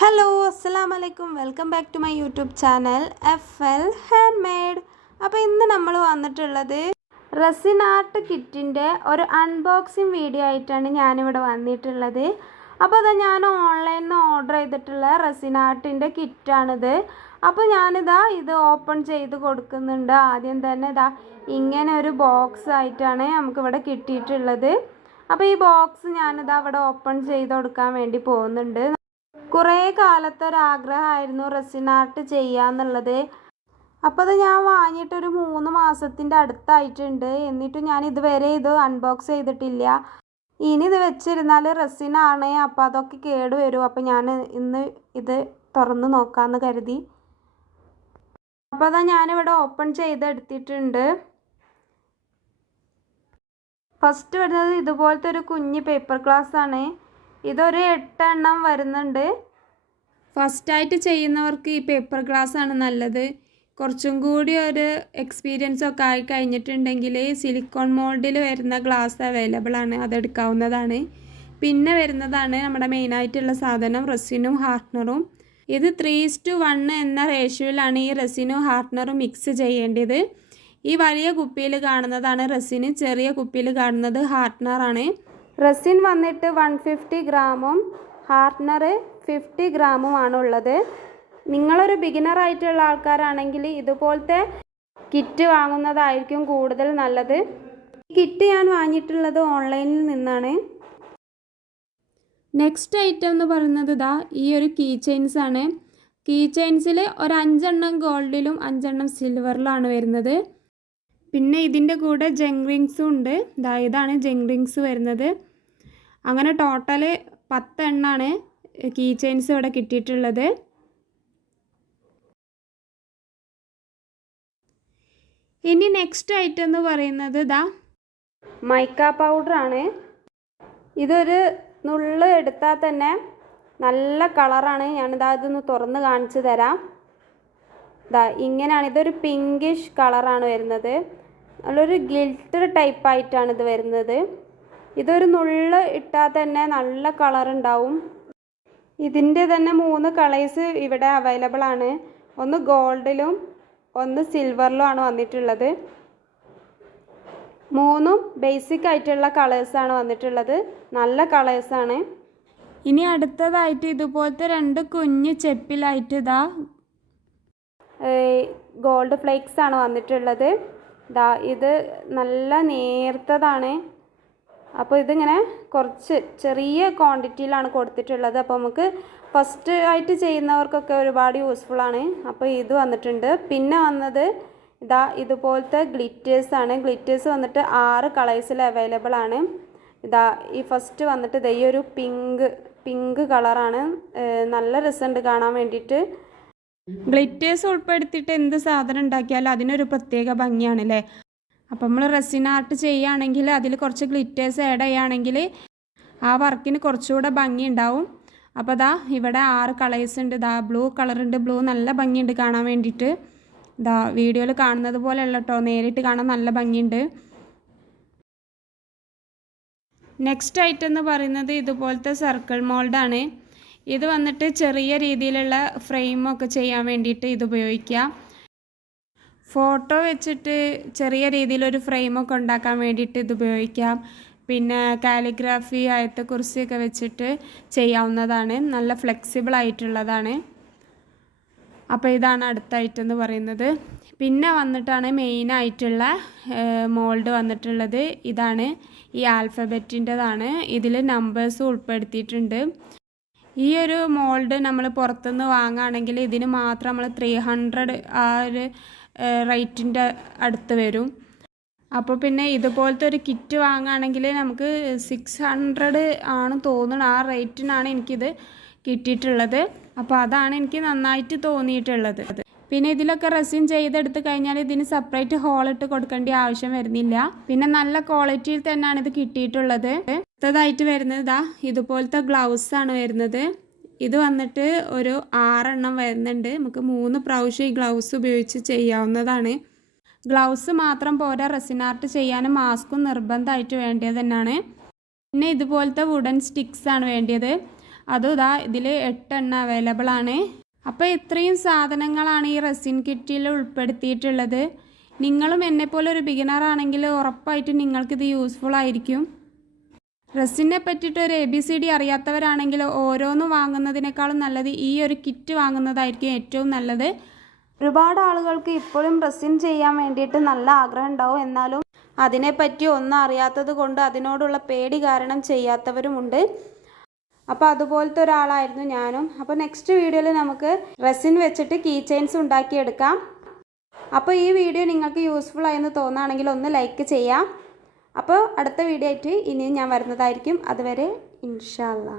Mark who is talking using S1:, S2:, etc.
S1: Hello അസ്സാം വലൈക്കും welcome back to my YouTube channel F L hand made അപ്പോൾ ഇന്ന് നമ്മൾ വന്നിട്ടുള്ളത് റെസിൻ ആർട്ട് കിറ്റിന്റെ ഒരു അൺബോക്സിങ് വീഡിയോ ആയിട്ടാണ് ഞാനിവിടെ വന്നിട്ടുള്ളത്. അപ്പോൾ അതാ ഞാൻ ഓൺലൈനിൽ നിന്ന് ഓർഡർ ചെയ്തിട്ടുള്ള റെസിൻ ആർട്ടിന്റെ കിറ്റാണിത്. അപ്പോൾ ഞാനിതാ ഇത് ഓപ്പൺ ചെയ്ത് കൊടുക്കുന്നുണ്ട്. ആദ്യം തന്നെ ഇതാ ഇങ്ങനെ ഒരു ബോക്സ് ആയിട്ടാണ് നമുക്കിവിടെ കിട്ടിയിട്ടുള്ളത്. അപ്പോൾ ഈ ബോക്സ് ഞാനിതാ അവിടെ ഓപ്പൺ ചെയ്ത് കൊടുക്കാൻ വേണ്ടി പോകുന്നുണ്ട്. കുറേ കാലത്തെ ഒരാഗ്രഹമായിരുന്നു റെസിൻ ആർട്ട് ചെയ്യാന്നുള്ളത്. അപ്പോൾ അത് ഞാൻ വാങ്ങിയിട്ടൊരു മൂന്ന് മാസത്തിന്റെ അടുത്തായിട്ടുണ്ട്. എന്നിട്ടും ഞാൻ ഇതുവരെ ഇത് അൺബോക്സ് ചെയ്തിട്ടില്ല. ഇനി ഇത് വെച്ചിരുന്നാൽ റെസിനാണ്. അപ്പോൾ അതൊക്കെ കേടുവരും അപ്പോൾ ഞാൻ ഇന്ന് ഇത് തുറന്ന് നോക്കാമെന്ന് കരുതി. അപ്പോൾ അതാ ഞാനിവിടെ ഓപ്പൺ ചെയ്തെടുത്തിട്ടുണ്ട്. ഫസ്റ്റ് വരുന്നത് ഇതുപോലത്തെ ഒരു കുഞ്ഞ് പേപ്പർ ക്ലാസ് ആണ്. ഇതൊരു എട്ടെണ്ണം വരുന്നുണ്ട്. ഫസ്റ്റായിട്ട് ചെയ്യുന്നവർക്ക് ഈ പേപ്പർ ഗ്ലാസ് ആണ് നല്ലത്. കുറച്ചും കൂടി ഒരു എക്സ്പീരിയൻസ് ഒക്കെ ആയി കഴിഞ്ഞിട്ടുണ്ടെങ്കിൽ സിലിക്കോൺ മോൾഡിൽ വരുന്ന ഗ്ലാസ് അവൈലബിൾ ആണ്. അതെടുക്കാവുന്നതാണ് പിന്നെ വരുന്നതാണ് നമ്മുടെ മെയിനായിട്ടുള്ള സാധനം റെസിനും ഹാർട്ട്നറും ഇത് ത്രീ ടു വൺ എന്ന റേഷ്യോയിലാണ് ഈ റെസിനും ഹാർട്ട്നറും മിക്സ് ചെയ്യേണ്ടത്. ഈ വലിയ കുപ്പിയിൽ കാണുന്നതാണ് റെസിന് ചെറിയ കുപ്പിയിൽ കാണുന്നത് ഹാർട്ട്നറാണ് റെസിൻ വന്നിട്ട് വൺ ഫിഫ്റ്റി ഗ്രാമും ഹാർട്ട്നർ ഫിഫ്റ്റി ഗ്രാമുമാണ് ഉള്ളത് നിങ്ങളൊരു ബിഗിനർ ആയിട്ടുള്ള ആൾക്കാരാണെങ്കിൽ ഇതുപോലത്തെ കിറ്റ് വാങ്ങുന്നതായിരിക്കും കൂടുതൽ നല്ലത്. ഈ കിറ്റ് ഞാൻ വാങ്ങിയിട്ടുള്ളത് ഓൺലൈനിൽ നിന്നാണ്. നെക്സ്റ്റ് ഐറ്റം എന്ന് പറയുന്നത് ഇതാ ഈ ഒരു കീ ചെയിൻസ് ആണ്. കീ ചെയിൻസിൽ ഒരു അഞ്ചെണ്ണം ഗോൾഡിലും അഞ്ചെണ്ണം സിൽവറിലാണ് വരുന്നത്. പിന്നെ ഇതിന്റെ കൂടെ ജങ് റിങ്സും ഉണ്ട്. ഇതാ ഇതാണ് ജങ് റിങ്സ് വരുന്നത്. അങ്ങനെ ടോട്ടൽ പത്തെണ്ണാണ് കീ ചെയിൻസ് ഇവിടെ കിട്ടിയിട്ടുള്ളത്. ഇനി നെക്സ്റ്റ് ഐറ്റം എന്ന് പറയുന്നത് ഇതാ മൈക്ക പൗഡറാണ് ഇതൊരു നുള്ള് എടുത്താൽ തന്നെ നല്ല കളറാണ് ഞാനിതാ ഇതൊന്ന് തുറന്ന് കാണിച്ചു തരാം. ഇതാ ഇങ്ങനെയാണ് ഇതൊരു പിങ്കിഷ് കളറാണ് വരുന്നത്. നല്ലൊരു ഗിൽറ്റർ ടൈപ്പായിട്ടാണ് ഇത് വരുന്നത്. ഇതൊരു നുള്ള് ഇട്ടാൽ തന്നെ നല്ല കളർ ഉണ്ടാവും. ഇതിന്റെ തന്നെ മൂന്ന് കളേഴ്സ് ഇവിടെ അവൈലബിൾ ആണ്. ഒന്ന് ഗോൾഡിലും ഒന്ന് സിൽവറിലും ആണ് വന്നിട്ടുള്ളത്. മൂന്നും ബേസിക് ആയിട്ടുള്ള കളേഴ്സാണ് വന്നിട്ടുള്ളത്. നല്ല കളേഴ്സാണ് ഇനി അടുത്തതായിട്ട് ഇതുപോലത്തെ രണ്ട് കുഞ്ഞ് ചെപ്പിലായിട്ട് ഇതാ ഗോൾഡ് ഫ്ലേക്സ് ആണ് വന്നിട്ടുള്ളത്. ഇതാ ഇത് നല്ല നേർത്തതാണ്. അപ്പോൾ ഇതിങ്ങനെ കുറച്ച് ചെറിയ ക്വാണ്ടിറ്റിയിലാണ് കൊടുത്തിട്ടുള്ളത്. അപ്പോൾ നമുക്ക് ഫസ്റ്റ് ആയിട്ട് ചെയ്യുന്നവർക്കൊക്കെ ഒരുപാട് യൂസ്ഫുൾ ആണ്. അപ്പോൾ ഇത് വന്നിട്ടുണ്ട്. പിന്നെ വന്നത് ഇതാ ഇതുപോലത്തെ ഗ്ലിറ്റേഴ്സ് ആണ്. ഗ്ലിറ്റേഴ്സ് വന്നിട്ട് ആറ് കളേഴ്സിൽ അവൈലബിൾ ആണ്. ഇതാ ഈ ഫസ്റ്റ് വന്നിട്ട് ഇതേ ഒരു പിങ്ക് പിങ്ക് കളറാണ് നല്ല രസമുണ്ട് കാണാൻ വേണ്ടിയിട്ട്. ഗ്ലിറ്റേഴ്സ് ഉൾപ്പെടുത്തിയിട്ട് എന്ത് സാധനം ഉണ്ടാക്കിയാലും അതിനൊരു പ്രത്യേക ഭംഗിയാണ് അല്ലേ അപ്പം നമ്മൾ റെസിൻ ആർട്ട് ചെയ്യുകയാണെങ്കിൽ അതിൽ കുറച്ച് ഗ്ലിറ്റേഴ്സ് ആഡ് ചെയ്യുകയാണെങ്കിൽ ആ വർക്കിന് കുറച്ചുകൂടെ ഭംഗി ഉണ്ടാവും. അപ്പോൾ ദാ ഇവിടെ ആറ് കളേഴ്സ് ഉണ്ട്. ദാ ബ്ലൂ കളറുണ്ട് ബ്ലൂ നല്ല ഭംഗിയുണ്ട് കാണാൻ വേണ്ടിയിട്ട്. ദാ വീഡിയോയിൽ കാണുന്നത് പോലെയുള്ള കേട്ടോ നേരിട്ട് കാണാൻ നല്ല ഭംഗിയുണ്ട് നെക്സ്റ്റ് ഐറ്റം എന്ന് പറയുന്നത് ഇതുപോലത്തെ സർക്കിൾ മോൾഡാണ് ഇത് വന്നിട്ട് ചെറിയ രീതിയിലുള്ള ഫ്രെയിമൊക്കെ ചെയ്യാൻ വേണ്ടിയിട്ട് ഇത് ഉപയോഗിക്കാം ഫോട്ടോ വെച്ചിട്ട് ചെറിയ രീതിയിൽ രീതിയിലൊരു ഫ്രെയിമൊക്കെ ഉണ്ടാക്കാൻ വേണ്ടിയിട്ട് ഇത് ഉപയോഗിക്കാം. പിന്നെ കാലിഗ്രാഫി ആയത്തെക്കുറിച്ചൊക്കെ വെച്ചിട്ട് ചെയ്യാവുന്നതാണ്. നല്ല ഫ്ലെക്സിബിൾ ആയിട്ടുള്ളതാണ്. അപ്പോൾ ഇതാണ് അടുത്ത ഐറ്റം എന്ന് പറയുന്നത്. പിന്നെ വന്നിട്ടാണ് മെയിൻ ആയിട്ടുള്ള മോൾഡ് വന്നിട്ടുള്ളത്. ഇതാണ് ഈ ആൽഫബറ്റിന്റെതാണ് ഇതിൽ നമ്പേഴ്സ് ഉൾപ്പെടുത്തിയിട്ടുണ്ട്. ഈ ഒരു മോൾഡ് നമ്മൾ പുറത്തുനിന്ന് വാങ്ങുകയാണെങ്കിൽ ഇതിന് മാത്രം നമ്മൾ ത്രീ ഹൺഡ്രഡ് ആ ഒരു റേറ്റിന്റെ അടുത്ത് വരും. അപ്പോൾ പിന്നെ ഇതുപോലത്തെ ഒരു കിറ്റ് വാങ്ങുകയാണെങ്കിൽ നമുക്ക് സിക്സ് ഹൺഡ്രഡ് ആണ് തോന്നുന്നത് ആ റേറ്റിനാണ് എനിക്കിത് കിട്ടിയിട്ടുള്ളത്. അപ്പോൾ അതാണ് എനിക്ക് നന്നായിട്ട് തോന്നിയിട്ടുള്ളത്. പിന്നെ ഇതിലൊക്കെ റെസിൻ ചെയ്തെടുത്ത് കഴിഞ്ഞാൽ ഇതിന് സെപ്പറേറ്റ് ഹോൾ ഇട്ട് കൊടുക്കേണ്ട ആവശ്യം വരുന്നില്ല. പിന്നെ നല്ല ക്വാളിറ്റിയിൽ തന്നെയാണ് ഇത് കിട്ടിയിട്ടുള്ളത്. അടുത്തതായിട്ട് വരുന്നത് ഇതാ ഇതുപോലത്തെ ഗ്ലൗസ് ആണ് വരുന്നത്. ഇത് വന്നിട്ട് ഒരു ആറെണ്ണം വരുന്നുണ്ട്. നമുക്ക് മൂന്ന് പ്രാവശ്യം ഈ ഗ്ലൗസ് ഉപയോഗിച്ച് ചെയ്യാവുന്നതാണ്. ഗ്ലൗസ് മാത്രം പോരാ റെസിൻ ആർട്ട് ചെയ്യാനും മാസ്കും നിർബന്ധമായിട്ട് വേണ്ടത് തന്നെയാണ്. പിന്നെ ഇതുപോലത്തെ വുഡൻ സ്റ്റിക്സ് ആണ് വേണ്ടത് അതും ഇതാ ഇതിൽ എട്ടെണ്ണം അവൈലബിൾ ആണ്. അപ്പോൾ ഇത്രയും സാധനങ്ങളാണ് ഈ റെസിൻ കിറ്റിൽ ഉൾപ്പെടുത്തിയിട്ടുള്ളത്. നിങ്ങളും എന്നെപ്പോലെ ഒരു ബിഗിനർ ആണെങ്കിൽ ഉറപ്പായിട്ടും നിങ്ങൾക്കിത് യൂസ്ഫുൾ ആയിരിക്കും. ഡ്രസ്സിനെ പറ്റിയിട്ട് ഒരു എ ബി സി ഡി അറിയാത്തവരാണെങ്കിൽ ഓരോന്ന് വാങ്ങുന്നതിനേക്കാളും നല്ലത് ഈ ഒരു കിറ്റ് വാങ്ങുന്നതായിരിക്കും ഏറ്റവും നല്ലത്. ഒരുപാട് ആളുകൾക്ക് ഇപ്പോഴും ഡ്രസ്സിൻ ചെയ്യാൻ വേണ്ടിയിട്ട് നല്ല ആഗ്രഹം ഉണ്ടാവും. എന്നാലും അതിനെപ്പറ്റി ഒന്നും അറിയാത്തത് കൊണ്ട് അതിനോടുള്ള പേടി കാരണം ചെയ്യാത്തവരുമുണ്ട് അപ്പോൾ അതുപോലത്തെ ഒരാളായിരുന്നു ഞാനും. അപ്പോൾ നെക്സ്റ്റ് വീഡിയോയിൽ നമുക്ക് റെസിൻ വെച്ചിട്ട് കീ ചെയിൻസ് ഉണ്ടാക്കിയെടുക്കാം. അപ്പോൾ ഈ വീഡിയോ നിങ്ങൾക്ക് യൂസ്ഫുൾ ആയെന്ന് തോന്നുകയാണെങ്കിൽ ഒന്ന് ലൈക്ക് ചെയ്യാം. അപ്പോൾ അടുത്ത വീഡിയോ ആയിട്ട് ഇനിയും ഞാൻ വരുന്നതായിരിക്കും. അതുവരെ ഇൻഷാല്ലാ